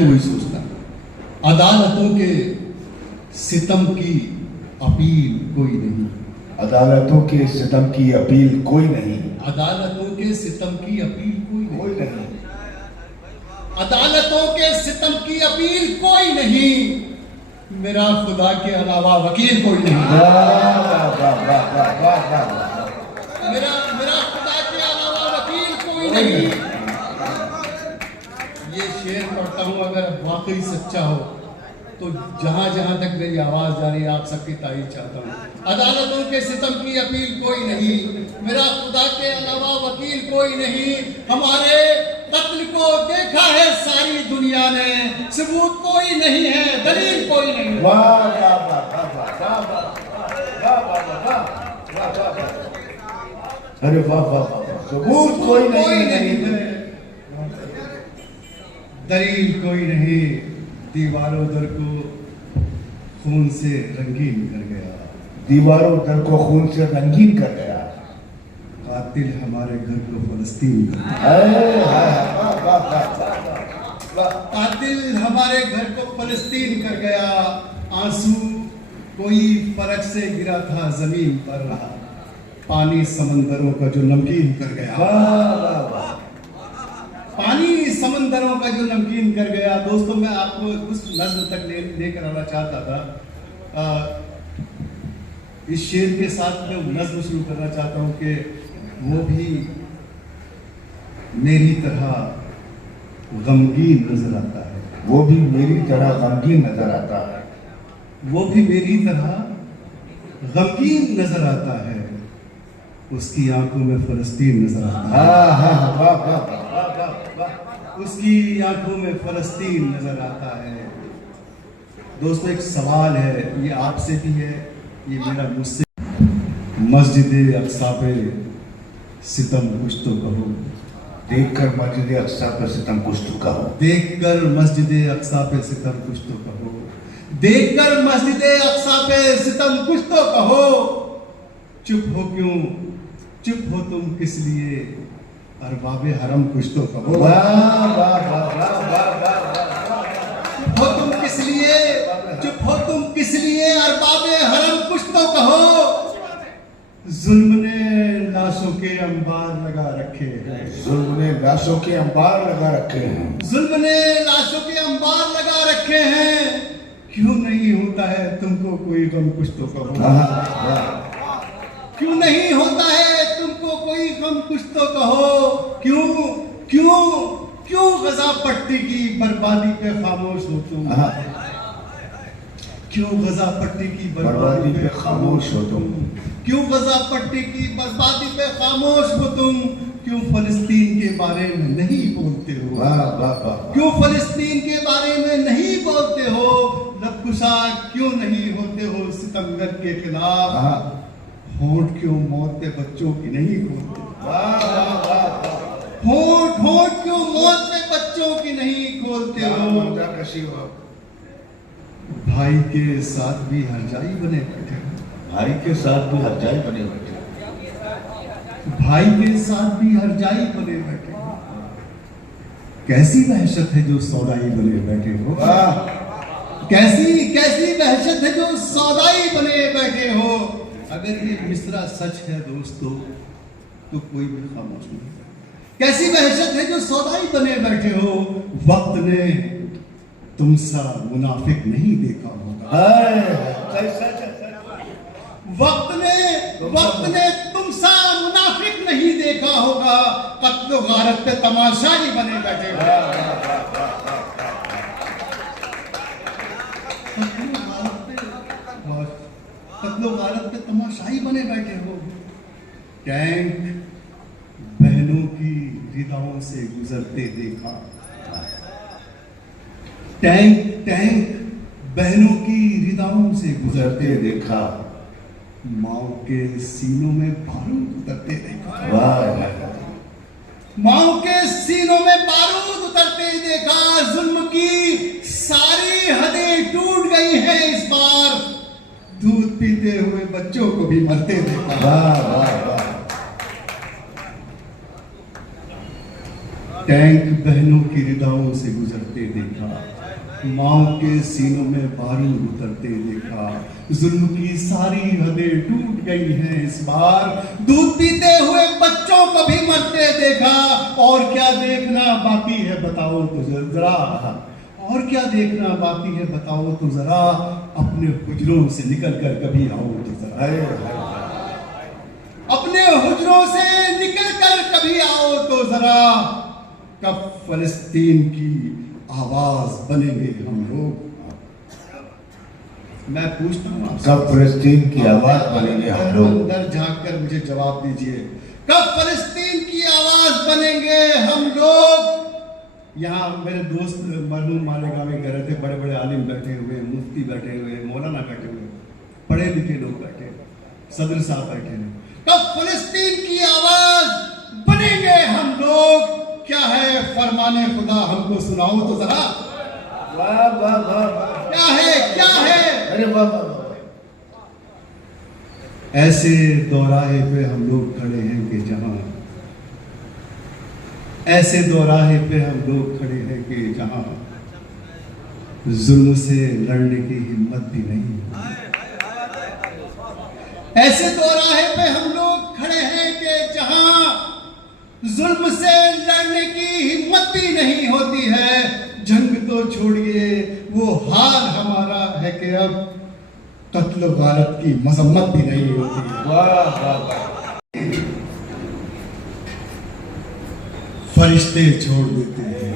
वही सोचता। अदालतों के सितम की अपील कोई नहीं। अदालतों के सितम की अपील कोई नहीं। अदालतों के सितम की अपील कोई नहीं। अदालतों के सितम की अपील कोई नहीं। मेरा खुदा के अलावा वकील कोई नहीं। मेरा खुदा के अलावा वकील कोई नहीं। ये शेर पढ़ता हूँ, अगर वाकई सच्चा हो तो जहां जहां तक मेरी आवाज जा रही है आप सबकी तारीफ चाहता हूँ। अदालतों के सितम की अपील कोई नहीं। मेरा खुदा के अलावा वकील कोई नहीं। हमारे कत्ल को देखा है सारी दुनिया ने, सबूत कोई नहीं है, दलील कोई नहीं। अरे वाह वाह, सबूत कोई नहीं है, दलील कोई नहीं। दीवारों दर को खून से रंगीन कर गया। दीवारों दर को खून से रंगीन कर गया। कातिल हमारे घर को फलस्तीन कर गया। कातिल हमारे घर को फलस्तीन कर गया। आंसू कोई फर्क से गिरा था जमीन पर, पानी समंदरों का जो नमकीन कर गया। पानी समंदरों का जो नमकीन कर गया। दोस्तों, मैं आपको उस नज़्म तक लेकर आना चाहता था। इस शेर के साथ मैं नज़्म शुरू करना चाहता हूँ कि वो भी मेरी तरह गमगीन नजर आता है। वो भी मेरी तरह गमगीन नजर आता है। वो भी मेरी तरह गमगीन नजर आता है। उसकी आंखों में फलस्तीन नजर आता है। उसकी आंखों में फलस्तीन नजर आता है। दोस्तों, एक सवाल है, ये आपसे भी है, ये मेरा मुझसे। मस्जिद अक्सा पे सितम कुछ तो कहो। देखकर मस्जिद अक्सा पे सितम कुछ तो कहो। देखकर मस्जिद अक्सा पे सितम कुछ तो कहो। देखकर मस्जिद अक्सा पे सितम कुछ तो कहो। चुप हो क्यों, चुप हो तुम किस लिए, अरबाबे हरम कुछ तो कहो। चुप हो तुम किस लिए, चुप हो तुम किस लिए, अरबाबे हरम कुछ तो कहो। जुल्म ने लाशों के अंबार लगा रखे हैं। जुल्म ने लाशों के अंबार लगा रखे हैं। जुल्म ने लाशों के अंबार लगा रखे हैं। क्यों नहीं होता है तुमको कोई गम कुछ तो कहो। क्यों नहीं होता है तुमको कोई गम कुछ तो कहो। क्यों क्यों क्यों गजा पट्टी की बर्बादी पे खामोश हो तुम। क्यों गजा पट्टी की बर्बादी पे खामोश हो तुम। क्यों गजा पट्टी की बर्बादी पे खामोश हो तुम। क्यों फलस्तीन के बारे में नहीं बोलते हो। क्यों फलस्तीन के बारे में नहीं बोलते हो। लबकुशा क्यों नहीं होते हो सितमगर के खिलाफ। होंठ क्यों मौत पे बच्चों की नहीं खोलते। होंठ होंठ क्यों मौत पे बच्चों की नहीं खोलते हो। भाई के साथ भी हरजाई बने बैठे। भाई के साथ भी हरजाई बने बैठे। भाई के साथ भी हरजाई बने बैठे। कैसी वहशत है जो सौदाई बने बैठे हो। कैसी कैसी वहशत है जो सौदाई बने बैठे हो। अगर ये मिसरा सच है दोस्तों तो कोई भी खामोश नहीं। कैसी वहशत है जो सौदाई बने बैठे हो। वक्त ने तुम सा मुनाफिक नहीं देखा होगा। वक्त ने तुम सा मुनाफिक नहीं देखा होगा। कत्ल गारत पे तमाशाई बने बैठे हो। कत्लो गारत पे तमाशाई बने बैठे हो। टैंक बहनों की रिदाओं से गुजरते देखा। टैंक बहनों की रिदाओं से गुजरते देखा। माओ के सीनों में बारूद उतरते देखा। माओ के सीनों में बारूद उतरते देखा। जुल्म की सारी हदें टूट गई हैं इस बार। दूध पीते हुए बच्चों को भी मरते देखा। टैंक बहनों की हृदयों से गुजरते देखा, माओ के सीनों में बारूद उतरते देखा। जुल्म की सारी हदें टूट गई हैं इस बार, दूध पीते हुए बच्चों को भी मरते देखा। और क्या देखना बाकी है बताओ तो जरा, और क्या देखना बाकी है बताओ तो जरा, अपने हुजरों से निकल कर कभी आओ तो जरा, अपने हुजरों से निकल कर कभी आओ तो जरा। कब फलस्तीन की आवाज बनेंगे हम लोग, मैं पूछता हूँ आपसे, कब फलस्तीन की आवाज बनेंगे हम लोग? अंदर झांक कर मुझे जवाब दीजिए, कब फलस्तीन की आवाज बनेंगे हम लोग? यहाँ मेरे दोस्त मरहूम मालेगांव में कह रहे थे, बड़े बड़े आलिम बैठे हुए, मुफ्ती बैठे हुए, मौलाना बैठे हुए, पढ़े लिखे लोग बैठे, सदर साहब बैठे हैं। कब फलस्तीन की आवाज बनेंगे हम लोग? क्या है फरमाने खुदा हमको सुनाओ तो जरा। वाह वाह वाह, क्या है, क्या है? अरे वाह वाह वाह। ऐसे दौराहे पे हम लोग खड़े हैं कि जहां, ऐसे दौराहे पे हम लोग खड़े हैं कि जहां जुल्म से लड़ने की हिम्मत भी नहीं। ऐसे दौराहे पे हम लोग खड़े हैं कि जहां जुल्म से लड़ने की हिम्मत भी नहीं होती है। जंग तो छोड़िए, वो हाल हमारा है कि अब कत्ल गारत की मजम्मत भी नहीं होती है। वाह वाह वाह। फरिश्ते छोड़ देते हैं,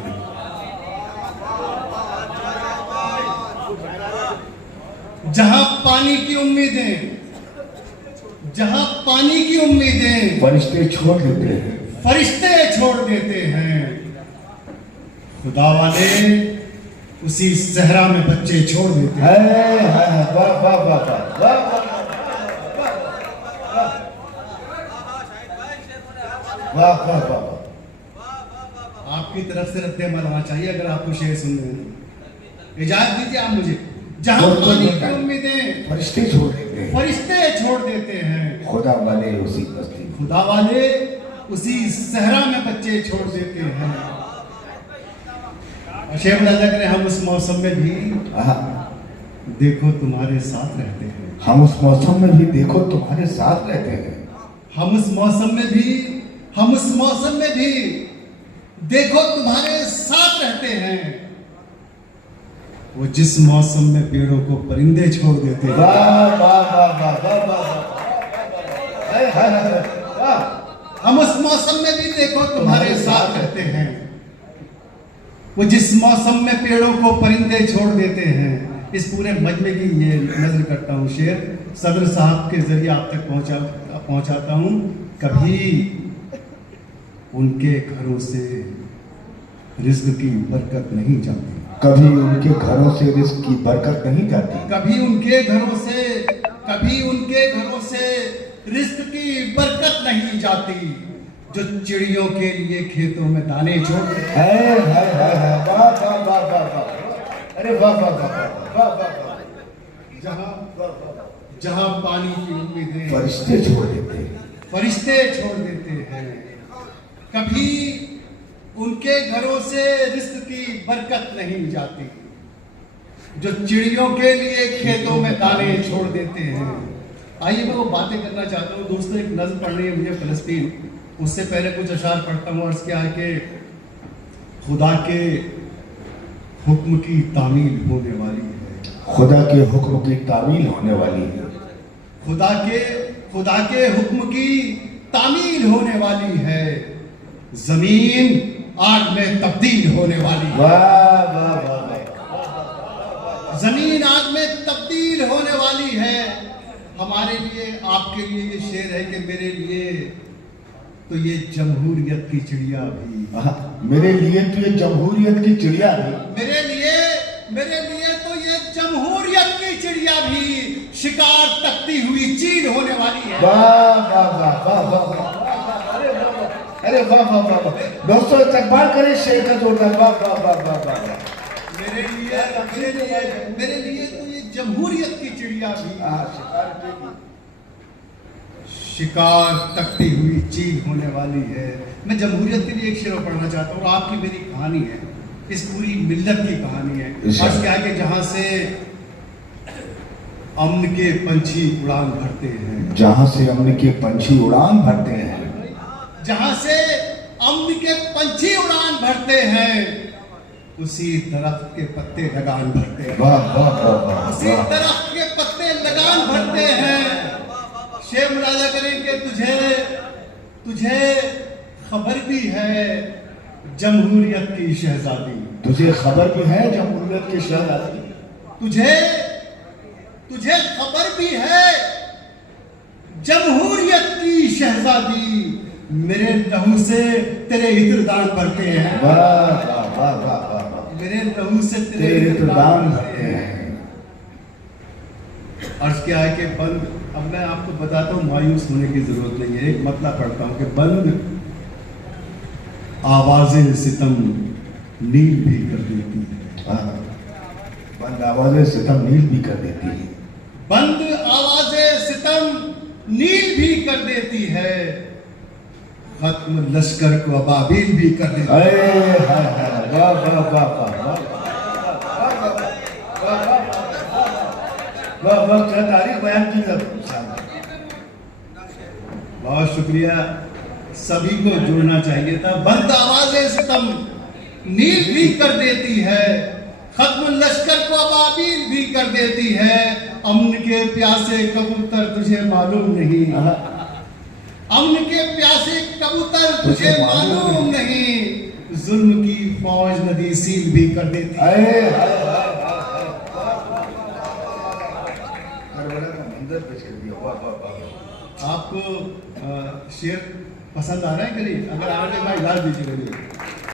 जहां पानी की उम्मीदें, जहां पानी की उम्मीदें फरिश्ते छोड़ देते हैं, फरिश्ते छोड़ देते हैं। खुदा वाले उसी सहरा में बच्चे छोड़ देते हैं। वाह वाह वाह वाह वाह वाह वाह वाह। आपकी तरफ से रद्द अमल होना चाहिए अगर आपको शेर सुनने हैं। इजाजत दीजिए आप मुझे। जहां पानी की उम्मीदें फरिश्ते छोड़ देते हैं, फरिश्ते छोड़ देते हैं। खुदा वाले उसी बस्ती, खुदा वाले उसी सहरा में बच्चे छोड़ देते हैं। और शेर अल्लाह करे, हम उस मौसम में भी देखो तुम्हारे साथ रहते हैं। हम उस मौसम में भी देखो तुम्हारे साथ रहते हैं। हम उस मौसम में भी, हम उस मौसम में भी देखो तुम्हारे साथ रहते हैं। वो जिस मौसम में पेड़ों को परिंदे छोड़ देते हैं। वाह वाह वाह वाह वाह वाह। हम उस मौसम में भी देखो तुम्हारे साथ रहते हैं। वो जिस मौसम में पेड़ों को परिंदे छोड़ देते हैं। इस पूरे मजमे की ये नजर करता हूँ शेर, सदर साहब के जरिए आप तक पहुंचाता हूँ। कभी उनके घरों से रिज्क की बरकत नहीं जाती, कभी उनके घरों से रिज्क की बरकत नहीं जाती, कभी उनके घरों से, कभी उनके घरों से रिज्क की बरकत नहीं जाती। जो चिड़ियों के लिए खेतों में दाने छोड़ते हैं। वाह वाह वाह वाह वाह। अरे वाह वाह वाह वाह वाह। जहां पानी की उम्मीदें फरिश्ते छोड़ देते हैं, फरिश्ते छोड़ देते हैं। कभी उनके घरों से रिज्क की बरकत नहीं जाती। जो चिड़ियों के लिए खेतों में दाने छोड़ देते हैं। आइए मैं वो बातें करना चाहता हूँ दोस्तों। एक नज़्म पढ़नी है मुझे फलस्तीन, उससे पहले कुछ अशार पढ़ता हूँ। अर्ज़ क्या है कि खुदा के हुक्म की तामील होने वाली है, खुदा के हुक्म की तामील होने वाली है, खुदा के हुक्म की तामील होने वाली है। जमीन आग में तब्दील होने वाली है। वाह वाह वाह। जमीन आग में तब्दील होने वाली है। हमारे लिए, आपके लिए ये शेर है कि मेरे लिए तो ये जमहूरियत की चिड़िया भी, मेरे लिए तो ये जमहूरियत की चिड़िया भी, मेरे लिए तो ये जमहूरियत की चिड़िया भी शिकार तकती हुई चील होने वाली है। वाह वाह वाह वाह वाह। अरे वाह वाह वाह वाह। दोस्तों इस्तकबाल करें शेर का जोरदार। वाह वाह वाह वाह वाह। मेरे लिए तो ये जमहूरियत की चिड़िया भी शिकार तकती हुई चील होने वाली है। मैं जमहूरियत के लिए एक शेर पढ़ना चाहता हूँ, और आपकी मेरी कहानी है, इस पूरी मिल्लत की कहानी है। और क्या है कि जहाँ से अमन के पंछी उड़ान भरते हैं, जहाँ से अमन के पंछी उड़ान भरते हैं, जहाँ से अमन के पंछी उड़ान भरते हैं, उसी दरख्त के पत्ते लगान भरते हैं। वाह वाह वाह वाह, उसी दरख्त के पत्ते लगान भरते हैं। शेर मुलाजा करें कि तुझे खबर भी है जमहूरियत की शहजादी, तुझे खबर भी है जमहूरियत की शहजादी, तुझे खबर भी है जमहूरियत की शहजादी, मेरे लहू से तेरे इत्रदान भरते हैं। वाह वाह वाह वाह वाह, मेरे लहू से तेरे इत्रदान भरते हैं। अर्ज क्या है कि बंद, अब मैं आपको बताता हूँ, मायूस होने की जरूरत नहीं है। एक मतलब पढ़ता हूँ कि बंद आवाज़ें सितम नील भी कर देती है। बंद आवाजें सितम नील भी कर देती है। बंद आवाज़ें सितम नील भी कर देती है, खत्म लश्कर को अबाबील भी कर देती है। अरे वाह वाह वाह वाह वाह, वाह वाह, क्या तारीफ बयान की है। बहुत शुक्रिया, सभी को जुड़ना चाहिए था। बंद आवाज़ें सितम नील भी कर देती है, खत्म लश्कर को अबाबील भी कर देती है। अमन के प्यासे कबूतर तुझे मालूम नहीं, अमन के प्यासे कबूतर तुझे मालूम नहीं, जुल्म की फौज नदी सील भी कर देती है। आपको शेर पसंद आ रहा है कि नहीं? अगर आ रहा है भाई लाल दीजिए।